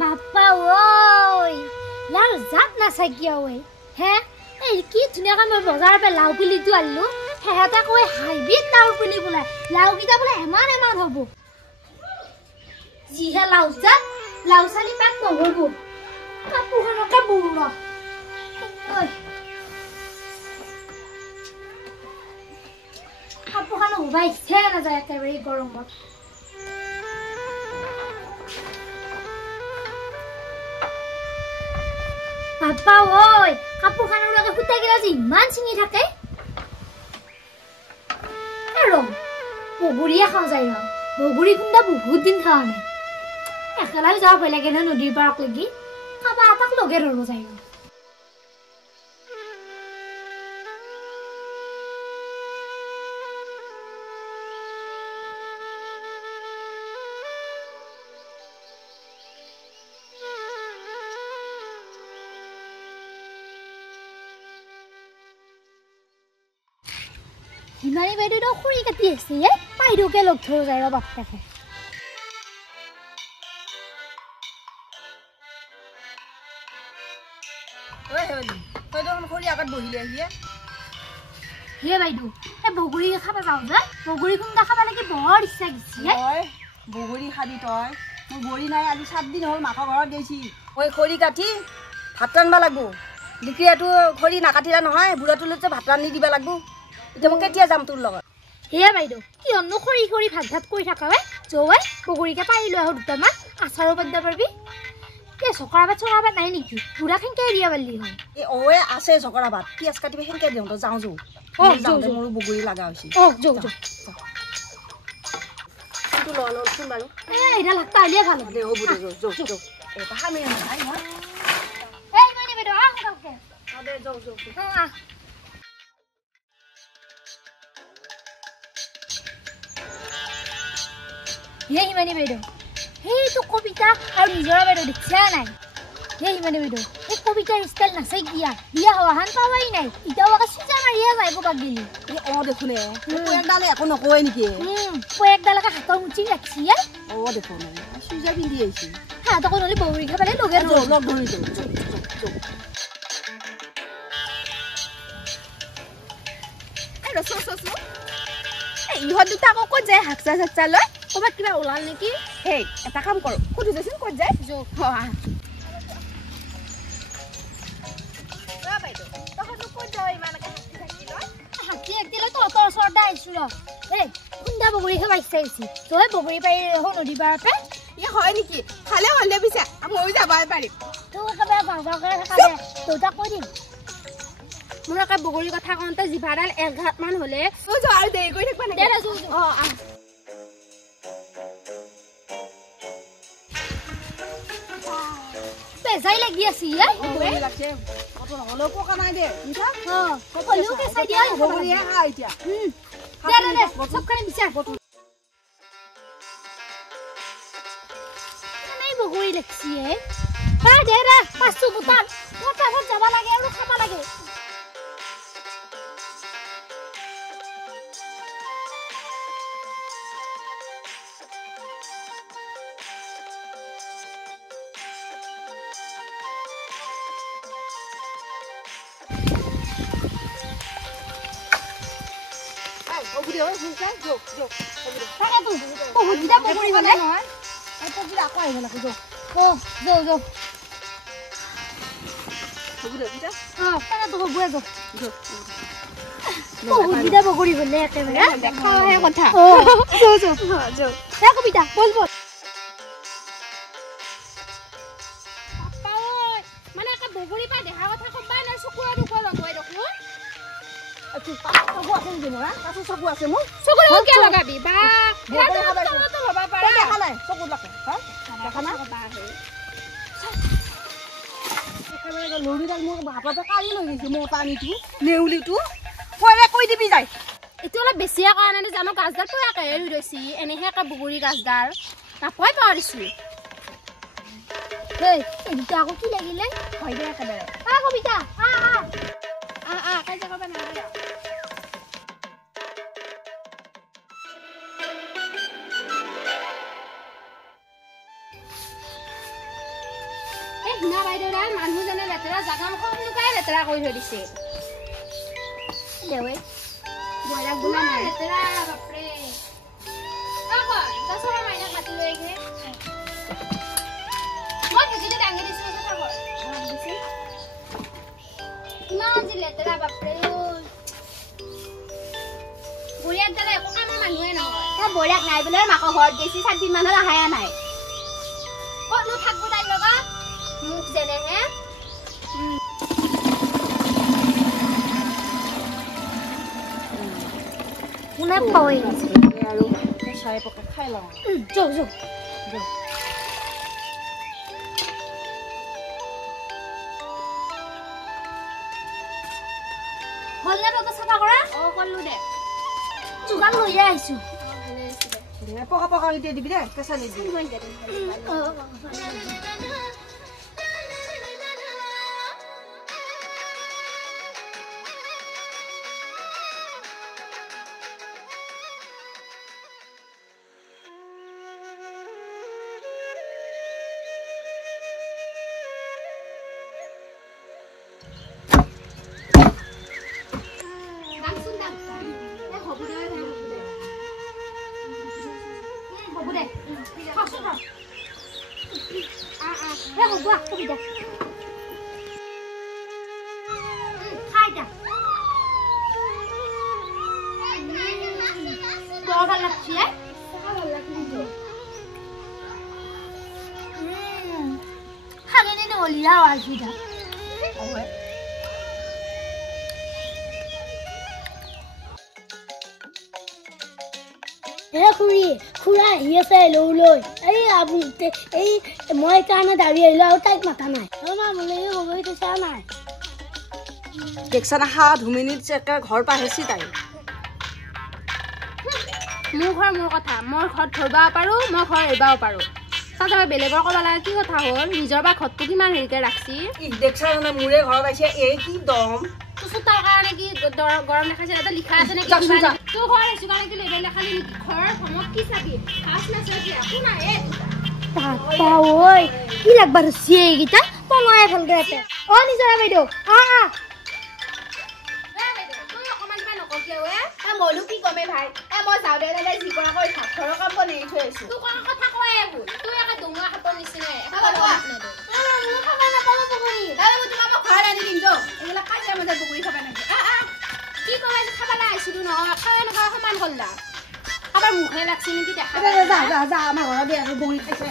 বাপ্পা ঐ লাউ জাত নাচাকিয়া ঐ হে এই কি ধুনীয়াকৈ মই বজাৰৰ পৰা লাউ পুলিটো আনিলো সেহেঁতে কয় হাইব্ৰিড লাউ পুলি বোলে লাউকেইটা বোলে এমান হ'ব যিহে লাউ জাত লাউ চালি পেট নভৰিব কাপোৰখনকে বৰু ৰ কাপোৰখন উবাই ইচ্ছে নাযায় একেবাৰে গৰমত বাপ্পা ঐ কাপোৰখনৰ লগে ফুটাই গেলা যে ইমান চিঙি থাকে আৰু বগৰীয়ে খাওঁ যায় ন বগৰী খুন্দা বহুত দিন খোৱা নাই একেলাই যাব ভয় লাগে ন নদীৰ পাৰত লাগি কাবা এটাক লগে ধৰিব যায় হিমানী বাইদেউ খুৰি কাটি আছে বাইদেউকে লগ ধৰো যায় ৰ বাপেকে বাইদেউ বগৰী খাব যাওঁ যে বগৰী খুন্দা খাব লাগে বৰ ইচ্ছা গেছি বগৰী খাবি তই মোৰ বগৰী নাই আজি 7 দিন হ'ল মাকৰ ঘৰত গৈছি মই খৰি কাটি ভাত ৰান্ধিব লাগিব লিকিয়াটো খৰি নাকাটিলে নহয় বুঢ়াটোলৈ যে ভাত ৰান্ধি দিব লাগিব এতিয়া মই কেতিয়া যাম তোৰ লগত হে বাইদেউ কি অন্য খৰি ভাত কৰি থাকা যৌৱাই বগৰীকে পাৰি লৈ আহো দুটামান আচাৰো বান্ধা পাৰবি চকৰা ভাত নাই নেকি বুঢ়া সেনকে দিয়া পাৰলি হয় এই আছে চকৰা ভাত পিঁয়াজ কাটিব সেনকে দিওঁ তই যাওঁ মোৰো বগৰী লগা হৈছে হিমানী বাইদেউ সেইটো কবিতা আৰু নিজৰা বাইদেউ দেখিছা নাই হিমানী বাইদেউ এই কবিতাৰ ষ্টাইল নাচাই কিয়া বিয়া হোৱাহান পাৱাই নাই এতিয়াও আকৌ চুজা মাৰিহে যাইব বাক গেলি দেখোন একডালে একো নকয় নেকি একডালকে হাতৰ মুঠি ৰাখছি দেখোন চুজা পিন্ধি আহিছে হাতকো নহ'লে বগৰী খাবলে লগে লগ ধৰিছো ইহঁত দুটা আকৌ ক'ত যায় হাকচা চাকচা লৈ ক'ৰবাত কিবা ওলাল নেকি এই এটা কাম কৰোঁ সুধি দেচোন ক'ত যায় হাতী একদিলৈ তহঁতৰ ওচৰতে আহিছো ৰ এই খুন্দা বগৰী খাব ইচ্ছা আহিছি তই বগৰী পাৰি নদী পাৰতে হয় নেকি খালে হ'লে পিছে ময়ো যাবই পাৰিম তোৰ একেবাৰে ভালকৈ থকা দে দেউতাক কৈ দিম মোৰ একে বগৰীৰ কথা কওঁতে জিভাডাল 1 ঘাট মান হ'লে আৰু দেৰি কৰি থাকিব লাগে বেজাই লাগি আছে বগৰী লাগছি দে ৰে 500 বুটান যাব লাগে আৰু খাব লাগে বগৰী বলে একেবাৰে কথা কবিতা বল বল মানে বগৰী পা দেহা কথা কবা নাই চকুৰ দুখ লগাই দেখোন চকু আছে মোৰ চকুৰ কিয় লগাবি বা দেখা নাই চকুত লাগে দেখা নাই লৰিডাল মোৰ হাততে কাঢ়ি লৈ গৈছে মোৰ পানীটো নেউলিটো কৈ দিবি যায় এইটো অলপ বেছিয়ে কৰা নাই জানো গাছডাল পুৰাকে ৰুই ৰৈছি এনেহে একে বগৰী গাছডাল নাপাই পাৰিছো এইটা আকৌ কি লাগিলে হয় দে একেবাৰে কবিতা কাজিয়া কৰিব নালাগে বাইদেউৰাই মানুহজনে লেতেৰা জাগাখন লুকাই লেতেৰা কৰি থৈ দিছে দেৱে বইলাক গুলা নাই লেতেৰা বাপৰে আকৌ দছৰা মাইনা কাটি লৈ আহে মই খেতিতে ডাঙি দিছো চাব দিছে ইমান যে লেতেৰা বাপৰে বইলাক দাদা একো কামৰ মানুহে নহয় বইলাক নাই বোলে মাকৰ ঘৰত গৈছি 7 দিন মানৰ আহায়া নাই ক'তনো থাকবো তাইৰ লগত মুখ যেনেহে কোনে পাই আৰু চাই পকা খাই লওঁ যাও যাও হলনে বাবা চাফা কৰা কল্লু দে যোগান লৈ আহিছো পকা পকা এতিয়া দিবি দে কেঁচা নিদিবি খুৰা আহি আছে লৈ লৈ এই এই মই কাৰণে দাবি আহিলো আৰু তাইক মাতা নাই নাই দেখছা না হা ধুমিনিত ঘৰ পাহেছি তাই মোৰ ঘৰ মোৰ কথা মই ঘৰত ধৰবা পাৰো মই ঘৰ এৰিবাও পাৰো তাতে বেলেগৰ ক'বা লাগে কি কথা হ'ল নিজৰ বা ঘৰটো কিমান হেৰিকে ৰাখছি দেখছা না মোৰে ঘৰ পাইছে এই কি দম তাৰ কাৰণে কি গৰম দেখাইছে এটা লিখা আছে নেকি তোৰ ঘৰ আহিছো কাৰণে কি লেবেল দেখালি নেকি ঘৰৰ ভমক কি চাবি ফাৰ্ষ্ট মেছেজ একো নাই ঐ কি লাগবা ৰছি এইকেইটা পলাই ভালকে আছে নিজৰা বাইদেউ মইনো কি কমে ভাই মই যাওঁ দে দাদা যি কৰা কৰি থাক ঘৰৰ কাম কৰি এৰি থৈ আহিছো তোৰ কোনো কথা কয় এইবোৰ তুই একে ডুঙা হাতৰ নিচিনাই ঘৰত আনি দিম যৌ এইবিলাক কাজিয়া মাজত পুখুৰী খাব নাগে কি কয় খাবলৈ আহিছিলো নহয় খাই নাখায় সমান কৰলা কাৰোবাৰ মুখে লাগছি নেকি দেখা যা আমাৰ ঘৰত বগৰী খাইছে